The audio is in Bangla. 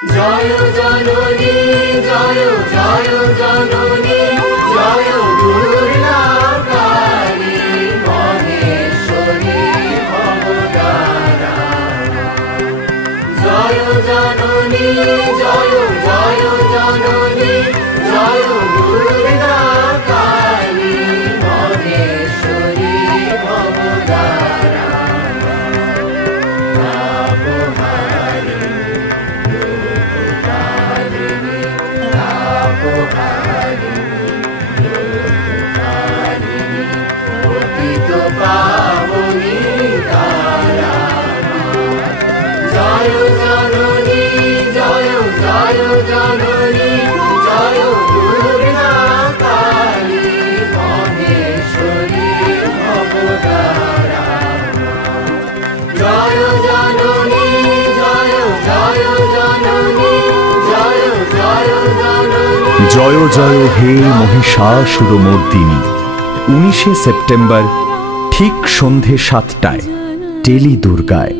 জয় জননী জয় জয় জননী জয় দুর্গা কালী মহেশ্বরী ভবতারা। জয় জননী জয় জয় জননী জয় দুর্গা কালী মহেশ্বরী ভবতারা। পতিত পাবনী তারা জয় জননী জয় জয় জননী জয় দুর্গা কালী মহেশ্বরী ভবতারা। জয় জননী জয় জয় জননী জয় জয় জননী। জয় জয় হে মহিষাসুরমর্দিনী। 19শে সেপ্টেম্বর ঠিক সন্ধে 7টায় টেলি দুর্গায়।